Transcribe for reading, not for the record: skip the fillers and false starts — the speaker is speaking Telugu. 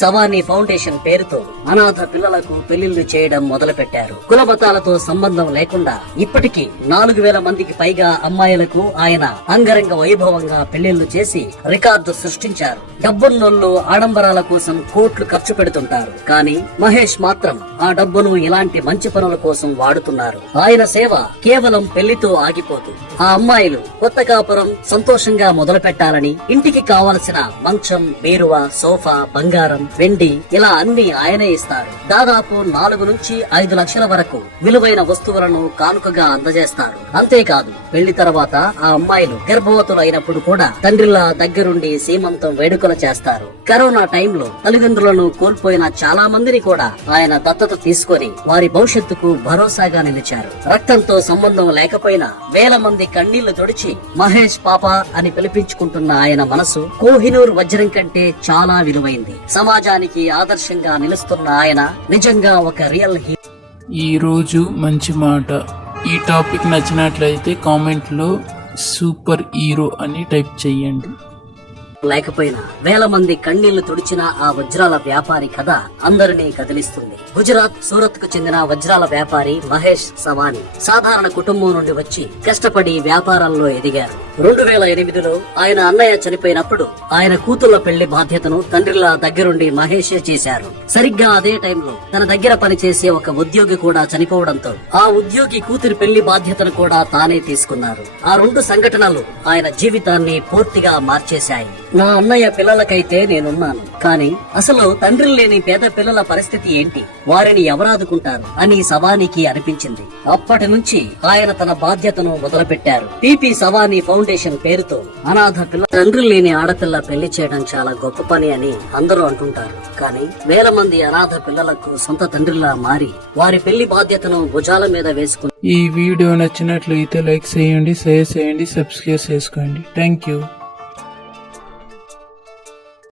సవానీ ఫౌండేషన్ పేరుతో అనాథ పిల్లలకు పెళ్లిళ్లు చేయడం మొదలు పెట్టారు. కుల మతాలతో సంబంధం లేకుండా ఇప్పటికీ 4000 మందికి పైగా అమ్మాయిలకు ఆయన అంగరంగ వైభవంగా పెళ్లిళ్లు చేసి రికార్డు సృష్టించారు. డబ్బున్నోళ్లు ఆడంబరాల కోసం కోట్లు ఖర్చు పెడుతుంటారు, కానీ మహేష్ మాత్రం ఆ డబ్బును ఇలాంటి మంచి పనుల కోసం వాడుతున్నారు. ఆయన సేవ కేవలం పెళ్లితో ఆగిపోదు. ఆ అమ్మాయిలు కొత్త కాపురం సంతోషంగా మొదలు పెట్టాలని ఇంటికి కావలసిన మంచం, బీరువా, సోఫా, బంగారం, వెండి ఇలా అన్ని ఆయనే ఇస్తారు. దాదాపు 4 నుంచి 5 లక్షల వరకు విలువైన వస్తువులను కానుకగా అందజేస్తారు. అంతేకాదు, పెళ్లి తర్వాత ఆ అమ్మాయిలు గర్భవతులు అయినప్పుడు కూడా తండ్రిలా దగ్గరుండి సీమంతం వేడుకలు చేస్తారు. కరోనా టైంలో తల్లిదండ్రులను కోల్పోయిన చాలా మందిని కూడా ఆయన దత్తత తీసుకొని వారి భవిష్యత్తుకు భరోసాగా నిలిచారు. రక్తంతో సంబంధం లేకపోయినా వేల మంది కన్నీళ్లు తుడిచి మహేష్ పాప అని పిలిపించుకుంటున్న ఆయన మనసు కోహినూర్ వజ్రం కంటే చాలా విలువైంది. సమాజానికి ఆదర్శంగా నిలుస్తున్న ఆయన నిజంగా ఒక రియల్ హీరో. ఈ రోజు మంచి మాట. ఈ టాపిక్ నచ్చినట్లయితే కామెంట్ లో సూపర్ హీరో అని టైప్ చేయండి. లేకపోయినా వేల మంది కన్నీళ్లు తుడిచిన ఆ వజ్రాల వ్యాపారి కథ అందరినీ కదిలిస్తుంది. గుజరాత్ సూరత్ కు చెందిన వజ్రాల వ్యాపారి మహేష్ సవానీ సాధారణ కుటుంబం నుండి వచ్చి కష్టపడి వ్యాపారంలో ఎదిగారు. 2008లో ఆయన అన్నయ్య చనిపోయినప్పుడు ఆయన కూతుళ్ల పెళ్లి బాధ్యతను తండ్రిలా దగ్గరుండి మహేషే చేశారు. సరిగ్గా అదే టైంలో తన దగ్గర పనిచేసే ఒక ఉద్యోగి కూడా చనిపోవడంతో ఆ ఉద్యోగి కూతురి పెళ్లి బాధ్యతను కూడా తానే తీసుకున్నారు. ఆ 2 సంఘటనలు ఆయన జీవితాన్ని పూర్తిగా మార్చేశాయి. నా అన్నయ్య పిల్లలకైతే నేనున్నాను, కానీ అసలు తండ్రి లేని పేద పిల్లల పరిస్థితి ఏంటి, వారిని ఎవరాదుకుంటారు అని సవానీకి అనిపించింది. అప్పటి నుంచి ఆయన తన బాధ్యతను మొదలుపెట్టారు. పిపి సవానీ ఫౌండేషన్ పేరుతో అనాథ పిల్ల తండ్రి లేని ఆడపిల్ల పెళ్లి చేయడం చాలా గొప్ప పని అని అందరూ అంటుంటారు, కానీ వేల మంది అనాథ పిల్లలకు సొంత తండ్రిలా మారి వారి పెళ్లి బాధ్యతను భుజాల మీద వేసుకుని. ఈ వీడియో నచ్చినట్లయితే లైక్ చేయండి, షేర్ చేయండి, సబ్స్క్రైబ్ చేసుకోండి. Thank you.